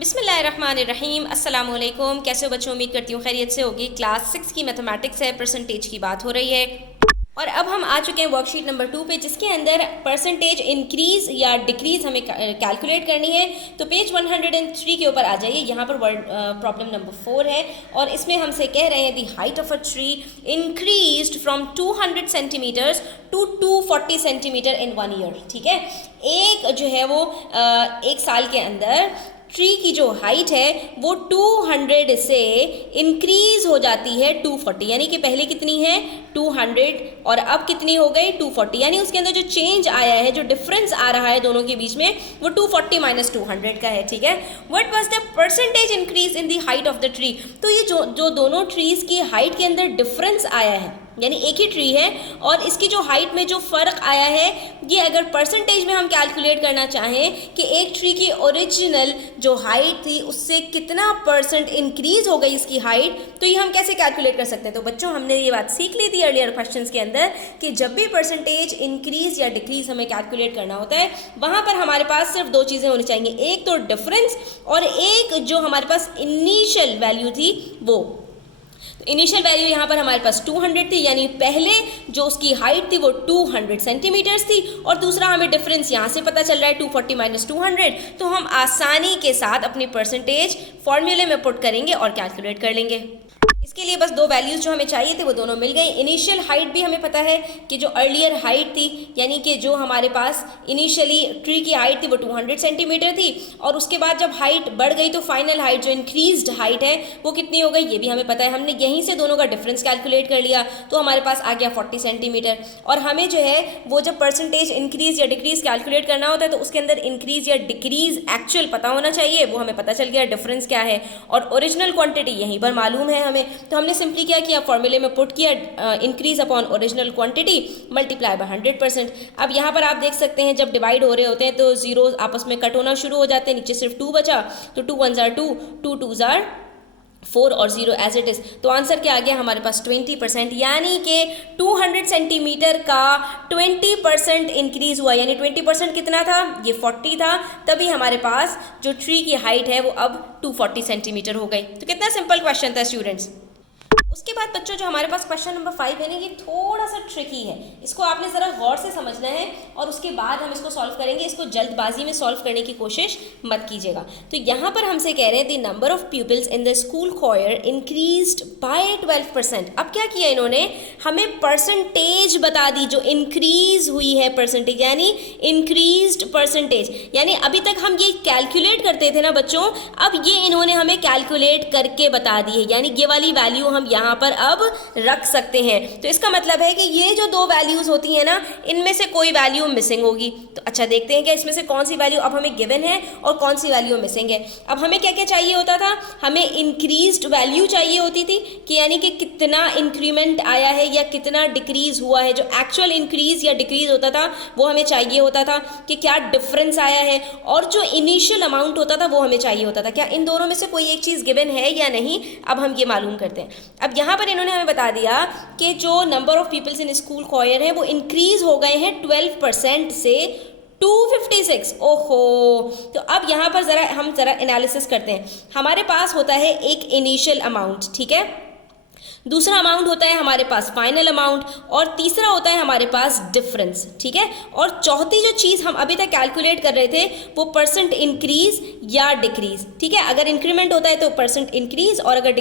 बिस्मिल्लाहिर्रहमानिर्रहीम अस्सलाम वालेकुम। कैसे हो बच्चों? उम्मीद करती हूँ खैरियत से होगी। क्लास 6 की मैथमेटिक्स है, परसेंटेज की बात हो रही है और अब हम आ चुके हैं वर्कशीट नंबर 2 पे, जिसके अंदर परसेंटेज इंक्रीज या डिक्रीज हमें कैलकुलेट करनी है। तो पेज 103 के ऊपर आ जाइए। यहाँ पर वर्ड प्रॉब्लम नंबर 4 है और इसमें हमसे कह रहे हैं the height of a tree increased from 200 centimetres to 240 centimetre in 1 year. ठीक है, एक जो है वो एक साल के अंदर ट्री की जो हाइट है वो 200 से इंक्रीज हो जाती है 240, यानी कि पहले कितनी है 200 और अब कितनी हो गई 240, यानी उसके अंदर जो चेंज आया है, जो डिफरेंस आ रहा है दोनों के बीच में, वो 240 माइनस 200 का है। ठीक है, what was the percentage increase in the height of the tree. तो ये जो दोनों ट्रीज की हाइट के अंदर डिफरेंस आया है, यानी एक ही ट्री है और इसकी जो हाइट में जो फ़र्क आया है, ये अगर परसेंटेज में हम कैलकुलेट करना चाहें कि एक ट्री की ओरिजिनल जो हाइट थी उससे कितना परसेंट इंक्रीज हो गई इसकी हाइट, तो ये हम कैसे कैलकुलेट कर सकते हैं। तो बच्चों, हमने ये बात सीख ली थी अर्लियर क्वेश्चंस के अंदर कि जब भी परसेंटेज इंक्रीज या डिक्रीज हमें कैलकुलेट करना होता है, वहाँ पर हमारे पास सिर्फ दो चीज़ें होनी चाहिए, एक तो डिफरेंस और एक जो हमारे पास इनिशियल वैल्यू थी वो। तो इनिशियल वैल्यू यहाँ पर हमारे पास 200 थी, यानी पहले जो उसकी हाइट थी वो 200 सेंटीमीटर्स थी और दूसरा हमें डिफरेंस यहाँ से पता चल रहा है 240 माइनस 200। तो हम आसानी के साथ अपनी परसेंटेज फॉर्मूले में पुट करेंगे और कैलकुलेट कर लेंगे। इसके लिए बस दो वैल्यूज़ जो हमें चाहिए थे वो दोनों मिल गई। इनिशियल हाइट भी हमें पता है कि जो अर्लियर हाइट थी, यानी कि जो हमारे पास इनिशियली ट्री की हाइट थी वो 200 सेंटीमीटर थी और उसके बाद जब हाइट बढ़ गई तो फाइनल हाइट जो इंक्रीज्ड हाइट है वो कितनी हो गई, ये भी हमें पता है। हमने यहीं से दोनों का डिफरेंस कैलकुलेट कर लिया तो हमारे पास आ गया 40 सेंटीमीटर। और हमें जो है वो जब परसेंटेज इंक्रीज या डिक्रीज कैलकुलेट करना होता है तो उसके अंदर इंक्रीज या डिक्रीज एक्चुअल पता होना चाहिए, वो हमें पता चल गया डिफरेंस क्या है और ओरिजिनल क्वांटिटी यहीं पर मालूम है हमें। तो हमने सिंपली क्या किया, फॉर्मूले में पुट किया increase upon original quantity multiply by 100%। अब यहाँ पर आप देख सकते हैं जब डिवाइड हो रहे होते हैं तो जीरो आपस में कट होना शुरू हो जाते हैं, नीचे सिर्फ 2 बचा, तो 2 1 जार 2, 2 2 जार 4 और 0 एज इट इज़। तो आंसर क्या आ गया हमारे पास 20%, यानी कि 200 सेंटीमीटर का 20% इंक्रीज हुआ, यानी 20% कितना था, ये 40 था, तभी हमारे पास जो ट्री की हाइट है वो अब 240 सेंटीमीटर हो गई। तो कितना सिंपल क्वेश्चन था स्टूडेंट्स। उसके बाद बच्चों जो हमारे पास क्वेश्चन नंबर 5 है ना, ये थोड़ा सा ट्रिकी है, इसको आपने ज़रा गौर से समझना है और उसके बाद हम इसको सॉल्व करेंगे। इसको जल्दबाजी में सॉल्व करने की कोशिश मत कीजिएगा। तो यहाँ पर हमसे कह रहे हैं the number of peoples in the school choir increased by 12%। अब क्या किया इन्होंने, हमें परसेंटेज बता दी जो इंक्रीज हुई है परसेंटेज, यानी इंक्रीज्ड परसेंटेज, यानी अभी तक हम ये कैलकुलेट करते थे ना बच्चों, अब ये इन्होंने हमें कैलकुलेट करके बता दी है, यानी ये वाली वैल्यू हम यहाँ पर अब रख सकते हैं। तो इसका मतलब है कि ये जो दो वैल्यूज होती है ना, इनमें से कोई वैल्यू मिसिंग होगी। तो अच्छा देखते हैं कि इसमें से कौन सी वैल्यू अब हमें गिवन है और कौन सी वैल्यू मिसिंग है। अब हमें क्या क्या चाहिए होता था, हमें इंक्रीज्ड वैल्यू चाहिए होती थी कि यानी कि कितना इंक्रीमेंट आया है या कितना डिक्रीज हुआ है, जो एक्चुअल इंक्रीज या डिक्रीज होता था वो हमें चाहिए होता था कि क्या डिफरेंस आया है, और जो इनिशियल अमाउंट होता था वो हमें चाहिए होता था। क्या इन दोनों में से कोई एक चीज़ गिवन है या नहीं, अब हम ये मालूम करते हैं। अब यहाँ पर इन्होंने हमें बता दिया कि जो number of peoples in school choir है वो इंक्रीज हो गए हैं 12% से 256। ओहो, तो अब यहाँ पर हम ज़रा एनालिसिस करते हैं। हमारे पास होता है एक इनिशियल अमाउंट, ठीक है, दूसरा अमाउंट होता है हमारे पास फाइनल अमाउंट और तीसरा होता है हमारे पास डिफरेंस, ठीक है, और चौथी जो चीज़ हम अभी तक कैलकुलेट कर रहे थे वो परसेंट इंक्रीज या डिक्रीज। ठीक है, अगर इंक्रीमेंट होता है तो परसेंट इंक्रीज और अगर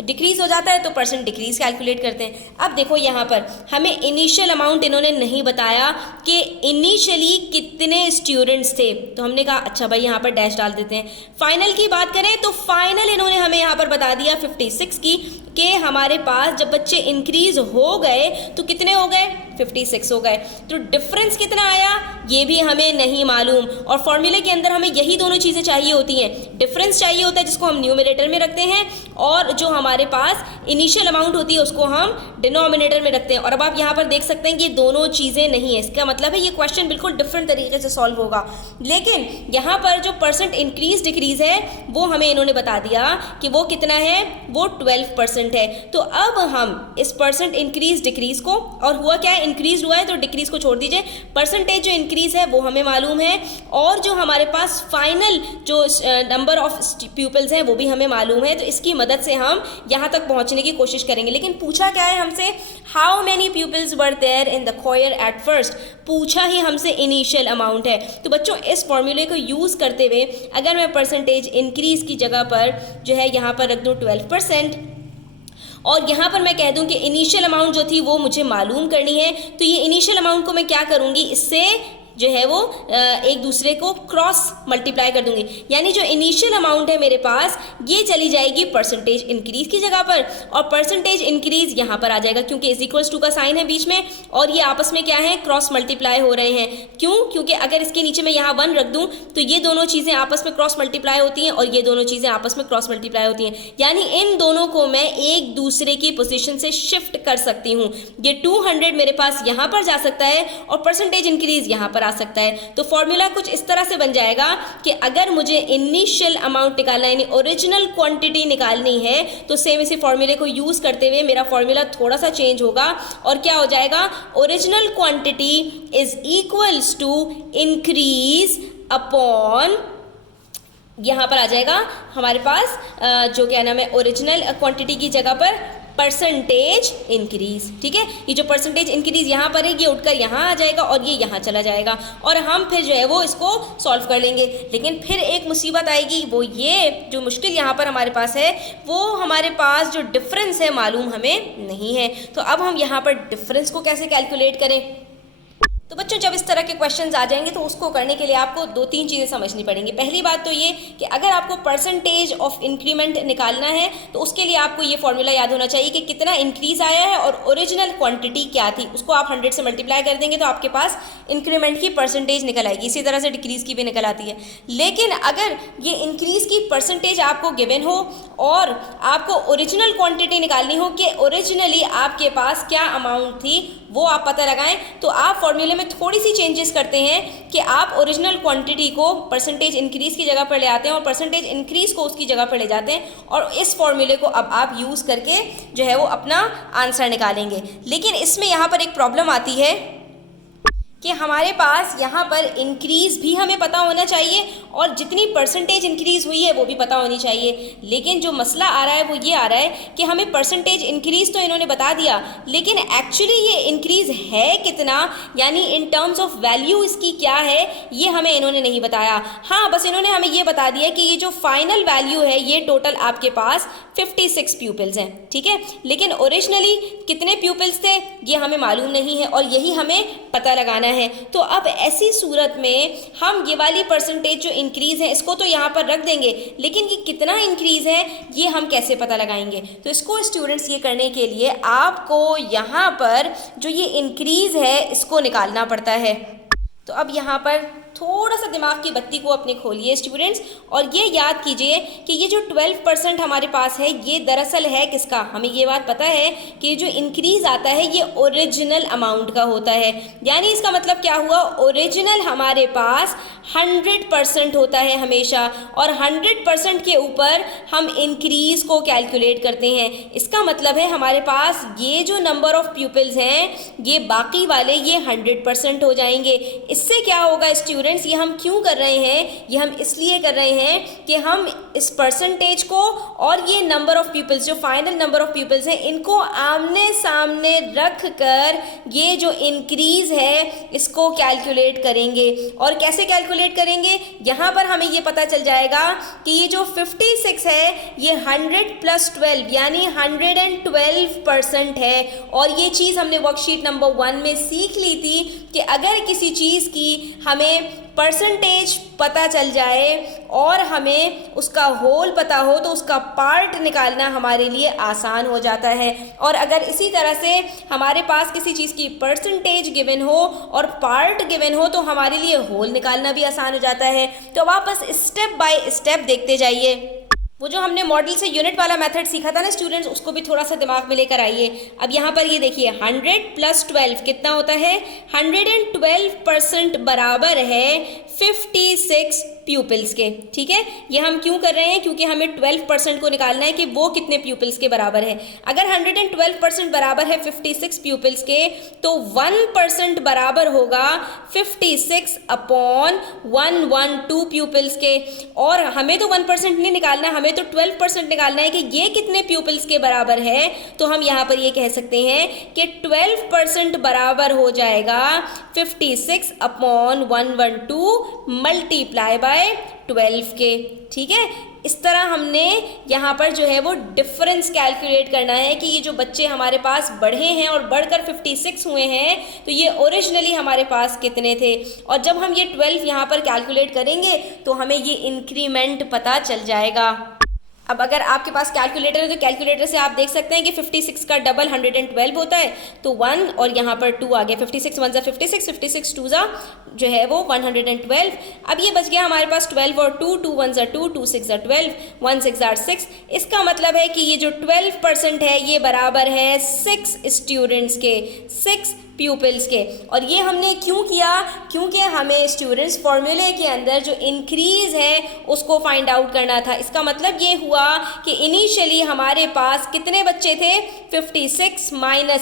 डिक्रीज हो जाता है तो परसेंट डिक्रीज कैलकुलेट करते हैं। अब देखो यहाँ पर हमें इनिशियल अमाउंट इन्होंने नहीं बताया कि इनिशियली कितने स्टूडेंट्स थे, तो हमने कहा अच्छा भाई यहाँ पर डैश डाल देते हैं। फाइनल की बात करें तो फाइनल इन्होंने हमें यहाँ पर बता दिया 56 की, कि हमारे पास जब बच्चे इंक्रीज हो गए तो कितने हो गए, 56 हो गए। तो डिफरेंस कितना आया ये भी हमें नहीं मालूम, और फॉर्मूले के अंदर हमें यही दोनों चीज़ें चाहिए होती हैं, डिफरेंस चाहिए होता है जिसको हम न्यूमरेटर में रखते हैं और जो हमारे पास इनिशियल अमाउंट होती है उसको हम डिनोमिनेटर में रखते हैं। और अब आप यहाँ पर देख सकते हैं कि ये दोनों चीज़ें नहीं है, इसका मतलब है ये क्वेश्चन बिल्कुल डिफरेंट तरीके से सॉल्व होगा। लेकिन यहाँ पर जो परसेंट इंक्रीज डिक्रीज है वो हमें इन्होंने बता दिया कि वो कितना है, वो 12% है। तो अब हम इस परसेंट इंक्रीज डिक्रीज को, और हुआ क्या है इंक्रीज हुआ है तो डिक्रीज को छोड़ दीजिए, परसेंटेज जो इंक्रीज है वो हमें मालूम है, और जो हमारे पास फाइनल जो नंबर ऑफ प्यूपल्स हैं वो भी हमें मालूम है। तो इसकी मदद से हम यहाँ तक पहुँचने की कोशिश करेंगे। लेकिन पूछा क्या है हमसे, how many peoples were there in the choir at first, पूछा ही हमसे इनिशियल अमाउंट है। तो बच्चों इस फॉर्मूले को यूज़ करते हुए अगर मैं परसेंटेज इंक्रीज की जगह पर जो है यहाँ पर रख दूँ 12%, और यहाँ पर मैं कह दूँ कि इनिशियल अमाउंट जो थी वो मुझे मालूम करनी है, तो ये इनिशियल अमाउंट को मैं क्या करूँगी, इससे जो है वो एक दूसरे को क्रॉस मल्टीप्लाई कर दूंगी। यानी जो इनिशियल अमाउंट है मेरे पास ये चली जाएगी परसेंटेज इंक्रीज की जगह पर, और परसेंटेज इंक्रीज यहाँ पर आ जाएगा क्योंकि इज इक्वल्स टू का साइन है बीच में, और ये आपस में क्या है, क्रॉस मल्टीप्लाई हो रहे हैं। क्यों? क्योंकि अगर इसके नीचे मैं यहाँ 1 रख दूँ तो ये दोनों चीज़ें आपस में क्रॉस मल्टीप्लाई होती हैं, और ये दोनों चीज़ें आपस में क्रॉस मल्टीप्लाई होती हैं। यानी इन दोनों को मैं एक दूसरे की पोजिशन से शिफ्ट कर सकती हूँ। ये 200 मेरे पास यहाँ पर जा सकता है और परसेंटेज इंक्रीज यहाँ पर आ सकता है। तो फॉर्मूला कुछ इस तरह से बन जाएगा कि अगर मुझे इनिशियल अमाउंट निकालना यानी ओरिजिनल क्वांटिटी निकालनी है तो सेम इसी फॉर्मूले को यूज करते हुए मेरा फॉर्मूला थोड़ा सा चेंज होगा, और क्या हो जाएगा, original quantity is equals to increase upon, यहाँ पर आ जाएगा हमारे पास जो क्या नाम है, ओरिजिनल क्वांटिटी की जगह पर परसेंटेज इंक्रीज। ठीक है, ये जो परसेंटेज इंक्रीज यहाँ पर है ये उठकर यहाँ आ जाएगा और ये यहाँ चला जाएगा, और हम फिर जो है वो इसको सॉल्व कर लेंगे। लेकिन फिर एक मुसीबत आएगी, वो ये जो मुश्किल यहाँ पर हमारे पास है, वो हमारे पास जो डिफरेंस है मालूम हमें नहीं है। तो अब हम यहाँ पर डिफरेंस को कैसे कैलकुलेट करें। तो बच्चों जब इस तरह के क्वेश्चंस आ जाएंगे तो उसको करने के लिए आपको 2-3 चीज़ें समझनी पड़ेंगी। पहली बात तो ये कि अगर आपको परसेंटेज ऑफ इंक्रीमेंट निकालना है तो उसके लिए आपको ये फॉर्मूला याद होना चाहिए कि कितना इंक्रीज आया है और ओरिजिनल क्वांटिटी क्या थी, उसको आप 100 से मल्टीप्लाई कर देंगे तो आपके पास इंक्रीमेंट की परसेंटेज निकल आएगी। इसी तरह से डिक्रीज की भी निकल आती है। लेकिन अगर ये इंक्रीज की परसेंटेज आपको गिवन हो और आपको ओरिजिनल क्वांटिटी निकालनी हो कि ओरिजिनली आपके पास क्या अमाउंट थी, वो आप पता लगाएं, तो आप फॉर्मूले में थोड़ी सी चेंजेस करते हैं कि आप ओरिजिनल क्वांटिटी को परसेंटेज इंक्रीज की जगह पर ले आते हैं और परसेंटेज इंक्रीज को उसकी जगह पर ले जाते हैं, और इस फॉर्मूले को अब आप यूज़ करके जो है वो अपना आंसर निकालेंगे। लेकिन इसमें यहाँ पर एक प्रॉब्लम आती है कि हमारे पास यहाँ पर इंक्रीज़ भी हमें पता होना चाहिए और जितनी परसेंटेज इंक्रीज़ हुई है वो भी पता होनी चाहिए। लेकिन जो मसला आ रहा है वो ये आ रहा है कि हमें परसेंटेज इंक्रीज़ तो इन्होंने बता दिया, लेकिन एक्चुअली ये इंक्रीज़ है कितना, यानी इन टर्म्स ऑफ वैल्यू इसकी क्या है, ये हमें इन्होंने नहीं बताया। हाँ, बस इन्होंने हमें ये बता दिया कि ये जो फाइनल वैल्यू है ये टोटल आपके पास 56 प्यूपिल्स हैं। ठीक है, लेकिन ओरिजिनली कितने प्यूपिल्स थे ये हमें मालूम नहीं है और यही हमें पता लगाना है। तो अब ऐसी सूरत में हम ये वाली परसेंटेज जो इंक्रीज है इसको तो यहाँ पर रख देंगे, लेकिन ये कितना इंक्रीज है ये हम कैसे पता लगाएंगे। तो इसको स्टूडेंट्स ये करने के लिए आपको यहाँ पर जो ये इंक्रीज है इसको निकालना पड़ता है। तो अब यहाँ पर थोड़ा सा दिमाग की बत्ती को अपने खोलिए स्टूडेंट्स, और ये याद कीजिए कि ये जो 12% हमारे पास है ये दरअसल है किसका। हमें ये बात पता है कि जो इंक्रीज आता है ये ओरिजिनल अमाउंट का होता है, यानी इसका मतलब क्या हुआ, ओरिजिनल हमारे पास 100% होता है हमेशा, और 100% के ऊपर हम इंक्रीज को कैलकुलेट करते हैं। इसका मतलब है हमारे पास ये जो नंबर ऑफ प्यूपिल्स हैं ये बाकी वाले ये 100% हो जाएंगे। इससे क्या होगा स्टूडेंट्स, ये हम क्यों कर रहे हैं, ये हम इसलिए कर रहे हैं कि हम इस परसेंटेज को और ये नंबर ऑफ पीपल्स जो फाइनल नंबर ऑफ पीपल्स हैं इनको आमने सामने रख कर ये जो इंक्रीज है इसको कैलकुलेट करेंगे। और कैसे कैलकुलेट करेंगे, यहाँ पर हमें ये पता चल जाएगा कि ये जो 56 है ये 100 + 12 यानी 112% है। और ये चीज़ हमने वर्कशीट नंबर 1 में सीख ली थी कि अगर किसी चीज़ की हमें परसेंटेज पता चल जाए और हमें उसका होल पता हो तो उसका पार्ट निकालना हमारे लिए आसान हो जाता है। और अगर इसी तरह से हमारे पास किसी चीज़ की परसेंटेज गिवन हो और पार्ट गिवन हो तो हमारे लिए होल निकालना भी आसान हो जाता है। तो वापस स्टेप बाय स्टेप देखते जाइए। वो जो हमने मॉडल से यूनिट वाला मेथड सीखा था ना स्टूडेंट्स, उसको भी थोड़ा सा दिमाग में लेकर आइए। अब यहाँ पर ये देखिए 100 + 12 कितना होता है, 112% बराबर है 56 प्यूपिल्स के। ठीक है, ये हम क्यों कर रहे हैं, क्योंकि हमें 12% को निकालना है कि वो कितने प्यूपिल्स के बराबर है। अगर 112% बराबर है 56 प्यूपिल्स के, तो 1% बराबर होगा 56/112 प्यूपिल्स के। और हमें तो 1% नहीं निकालना, हमें तो 12% निकालना है कि ये कितने प्यूपिल्स के बराबर है। तो हम यहाँ पर ये कह सकते हैं कि 12% बराबर हो जाएगा 56/112 मल्टीप्लाई बाय 12 के। ठीक है, इस तरह हमने यहाँ पर जो है वो डिफरेंस कैलकुलेट करना है कि ये जो बच्चे हमारे पास बढ़े हैं और बढ़कर 56 हुए हैं, तो ये ओरिजिनली हमारे पास कितने थे। और जब हम ये 12 यहाँ पर कैलकुलेट करेंगे तो हमें ये इंक्रीमेंट पता चल जाएगा। अब अगर आपके पास कैलकुलेटर है तो कैलकुलेटर से आप देख सकते हैं कि 56 का डबल 112 होता है, तो 1 और यहाँ पर 2 आ गया। 56 1 56, 56 2 जो है वो 112। अब ये बच गया हमारे पास 12 और 2, 2 1 2, 2 6 12, 1 6 6। इसका मतलब है कि ये जो 12% है ये बराबर है 6 स्टूडेंट्स के, 6 प्यूपिल्स के। और ये हमने क्यों किया, क्योंकि हमें स्टूडेंट्स फॉर्मूले के अंदर जो इंक्रीज है उसको फाइंड आउट करना था। इसका मतलब ये हुआ कि इनिशियली हमारे पास कितने बच्चे थे, 56 -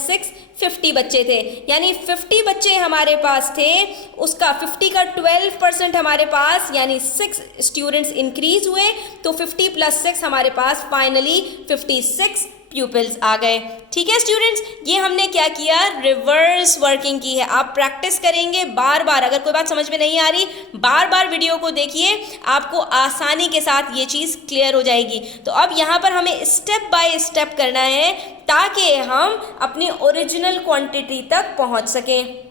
6 50 बच्चे थे, यानी 50 बच्चे हमारे पास थे। उसका 50 का 12% हमारे पास यानी 6 स्टूडेंट्स इंक्रीज हुए, तो 50 + 6 हमारे पास फाइनली 56 प्यूपिल्स आ गए। ठीक है स्टूडेंट्स, ये हमने क्या किया, रिवर्स वर्किंग की है। आप प्रैक्टिस करेंगे बार बार, अगर कोई बात समझ में नहीं आ रही बार बार वीडियो को देखिए, आपको आसानी के साथ ये चीज़ क्लियर हो जाएगी। तो अब यहाँ पर हमें स्टेप बाय स्टेप करना है ताकि हम अपनी ओरिजिनल क्वांटिटी तक पहुँच सकें।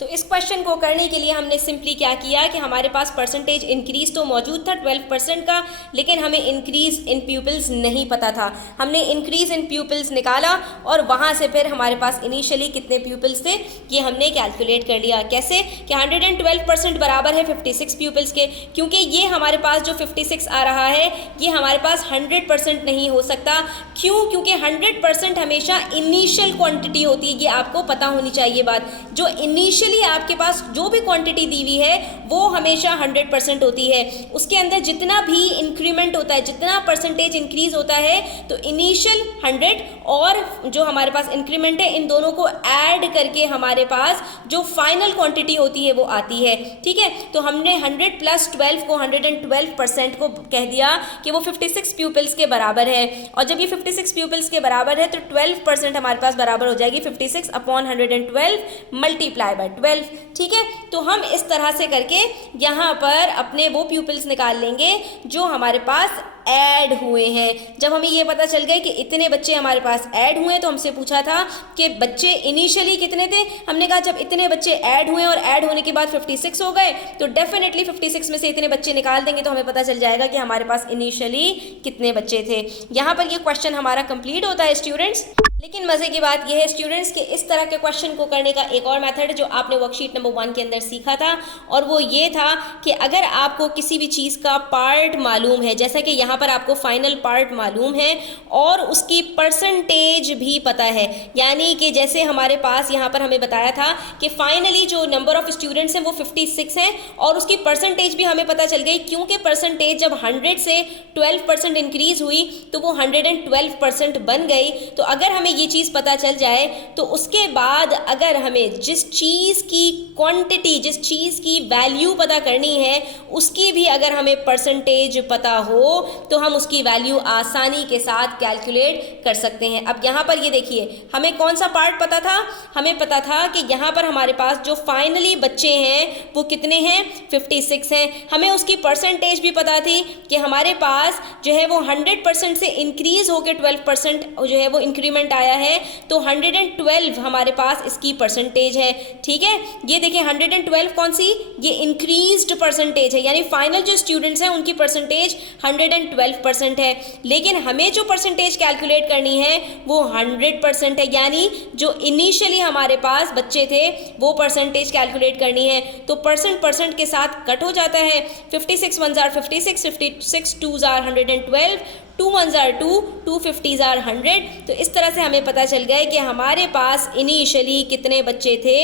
तो इस क्वेश्चन को करने के लिए हमने सिंपली क्या किया कि हमारे पास परसेंटेज इंक्रीज तो मौजूद था 12% का, लेकिन हमें इंक्रीज इन प्यूपिल्स नहीं पता था। हमने इंक्रीज इन प्यूपिल्स निकाला और वहाँ से फिर हमारे पास इनिशियली कितने प्यूपिल्स थे ये हमने कैलकुलेट कर लिया। कैसे कि 112% बराबर है 56 प्यूपिल्स के, क्योंकि ये हमारे पास जो 56 आ रहा है ये हमारे पास 100% नहीं हो सकता। क्यों, क्योंकि 100% हमेशा इनिशियल क्वान्टिटी होती है, ये आपको पता होनी चाहिए बात। जो इनिशियल आपके पास जो भी क्वांटिटी दी हुई है वो हमेशा 100% होती है। उसके अंदर जितना भी इंक्रीमेंट होता है, जितना परसेंटेज इंक्रीज होता है, तो इनिशियल 100 और जो हमारे पास इंक्रीमेंट है इन दोनों को ऐड करके हमारे पास जो फाइनल क्वांटिटी होती है वो आती है। ठीक है, तो हमने 100 + 12 को 112% को कह दिया कि वो 56 प्यूपिल्स के बराबर है। और जब ये 56 प्यूपिल्स के बराबर है तो 12% हमारे पास बराबर हो जाएगी 56/112 मल्टीप्लाई बाय 12। ठीक है, तो हम इस तरह से करके यहाँ पर अपने वो प्यूपिल्स निकाल लेंगे जो हमारे पास ऐड हुए हैं। जब हमें ये पता चल गया कि इतने बच्चे हमारे पास ऐड हुए, तो हमसे पूछा था कि बच्चे इनिशियली कितने थे। हमने कहा जब इतने बच्चे ऐड हुए और ऐड होने के बाद 56 हो गए, तो डेफिनेटली 56 में से इतने बच्चे निकाल देंगे तो हमें पता चल जाएगा कि हमारे पास इनिशियली कितने बच्चे थे। यहाँ पर ये क्वेश्चन हमारा कंप्लीट होता है स्टूडेंट्स। लेकिन मज़े की बात यह है स्टूडेंट्स कि इस तरह के क्वेश्चन को करने का एक और मेथड जो आपने वर्कशीट नंबर 1 के अंदर सीखा था, और वो ये था कि अगर आपको किसी भी चीज़ का पार्ट मालूम है, जैसा कि यहाँ पर आपको फाइनल पार्ट मालूम है और उसकी परसेंटेज भी पता है, यानी कि जैसे हमारे पास यहाँ पर हमें बताया था कि फाइनली जो नंबर ऑफ स्टूडेंट्स हैं वो 56 हैं और उसकी परसेंटेज भी हमें पता चल गई, क्योंकि परसेंटेज जब 100 से 12% इंक्रीज हुई तो वो 112% बन गई। तो अगर हमें ये चीज़ पता चल जाए तो उसके बाद अगर हमें जिस चीज़ की क्वांटिटी, जिस चीज़ की वैल्यू पता करनी है, उसकी भी अगर हमें परसेंटेज पता हो तो हम उसकी वैल्यू आसानी के साथ कैलकुलेट कर सकते हैं। अब यहाँ पर ये देखिए, हमें कौन सा पार्ट पता था, हमें पता था कि यहाँ पर हमारे पास जो फाइनली बच्चे हैं वो कितने हैं, 56 हैं। हमें उसकी परसेंटेज भी पता थी कि हमारे पास जो है वो 100% से इंक्रीज होकर 12% जो है वो इंक्रीमेंट आया है, तो 112 हमारे पास इसकी परसेंटेज है। ठीक है, ये देखिए 112 कौन सी, ये इंक्रीज्ड परसेंटेज है, यानी फाइनल जो स्टूडेंट्स हैं उनकी परसेंटेज 112% है। लेकिन हमें जो परसेंटेज कैलकुलेट करनी है वो 100% है, यानी जो इनिशियली हमारे पास बच्चे थे वो परसेंटेज कैलकुलेट करनी है। तो परसेंट के साथ कट हो जाता है, 56 1 56, 56 2 112, 112, 2 1s are 2, 2 50s are 100। तो इस तरह से हमें पता चल गया है कि हमारे पास इनिशियली कितने बच्चे थे,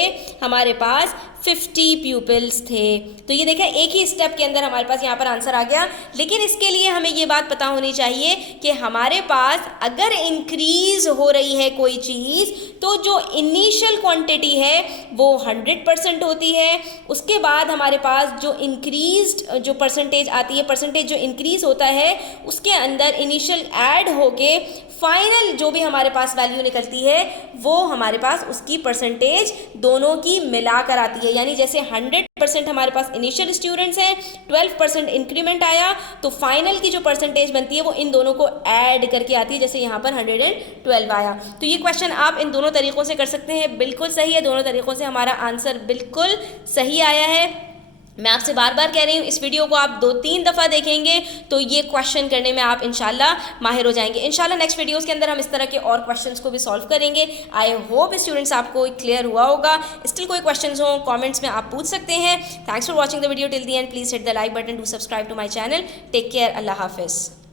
हमारे पास 50 प्यूपिल्स थे। तो ये देखें एक ही स्टेप के अंदर हमारे पास यहाँ पर आंसर आ गया। लेकिन इसके लिए हमें ये बात पता होनी चाहिए कि हमारे पास अगर इंक्रीज हो रही है कोई चीज़ तो जो इनिशियल क्वांटिटी है वो 100% होती है। उसके बाद हमारे पास जो इंक्रीज्ड जो परसेंटेज आती है, परसेंटेज जो इंक्रीज होता है उसके अंदर इनिशियल ऐड होके फाइनल जो भी हमारे पास वैल्यू निकलती है वो हमारे पास उसकी परसेंटेज दोनों की मिलाकर आती है। यानी जैसे 100% हमारे पास इनिशियल स्टूडेंट्स हैं, 12% इंक्रीमेंट आया तो फाइनल की जो परसेंटेज बनती है वो इन दोनों को ऐड करके आती है, जैसे यहाँ पर 112 आया। तो ये क्वेश्चन आप इन दोनों तरीक़ों से कर सकते हैं, बिल्कुल सही है। दोनों तरीक़ों से हमारा आंसर बिल्कुल सही आया है। मैं आपसे बार बार कह रही हूँ इस वीडियो को आप 2-3 दफ़ा देखेंगे तो ये क्वेश्चन करने में आप इंशाल्लाह माहिर हो जाएंगे। इंशाल्लाह नेक्स्ट वीडियोस के अंदर हम इस तरह के और क्वेश्चंस को भी सॉल्व करेंगे। आई होप स्टूडेंट्स आपको क्लियर हुआ होगा। स्टिल कोई क्वेश्चंस हो कमेंट्स में आप पूछ सकते हैं। Thanks for watching the video till the end. Please hit the like button, do subscribe to my channel. Take care, Allah हाफिज़।